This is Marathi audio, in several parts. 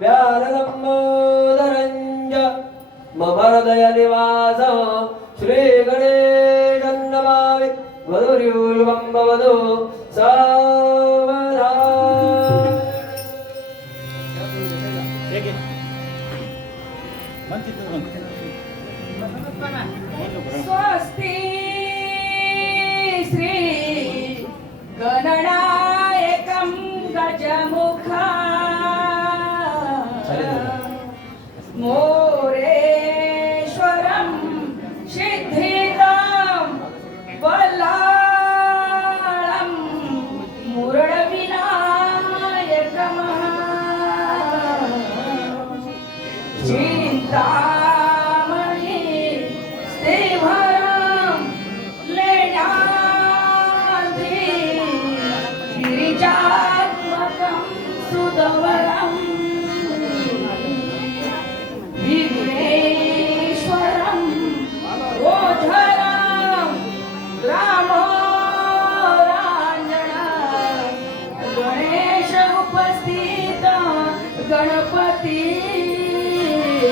व्यालम्बोदरञ्ज मम हृदयनिवास श्रीगणेशन्नमामि वधुर्यूर्वं भवतु सावधान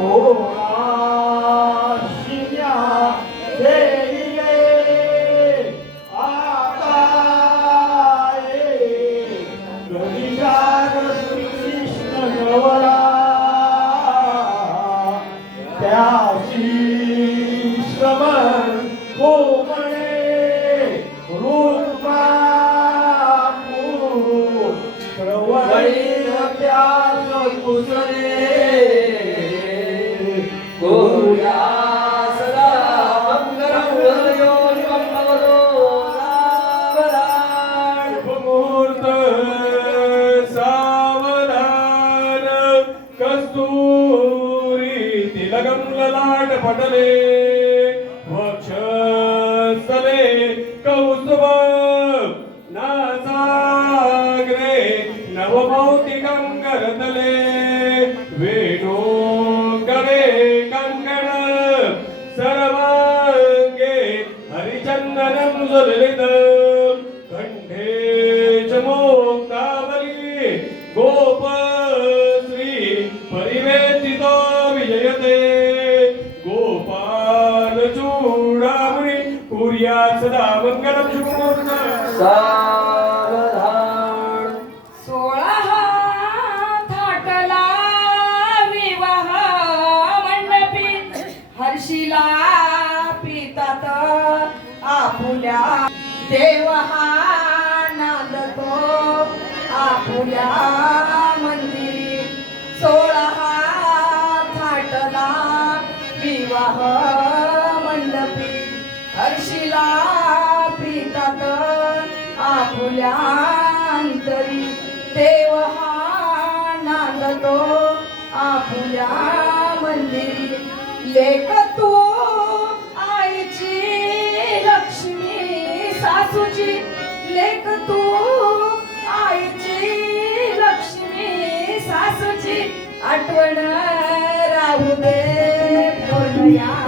Oh पटले। वक्षस्थले कौस्तुभ नासाग्रे नवमौक्तिकं हरिचन्दनं सुललितम् कण्ठे चमोक्तावली गोप श्री परिवेचित विजयते गोपाल चूडामणी कुर्यात् सदा मङ्गलं शुभमुहूर्त आपुल्या देव हा नांदतो आपुल्या मंदिरी. सोळा थाटला विवाह मंडपी. हर्षिला पितात आपुल्या अंतरी. देव हा नांदतो आपुल्या मंदिरी. लेख तू आठवण राहू दे बोलया.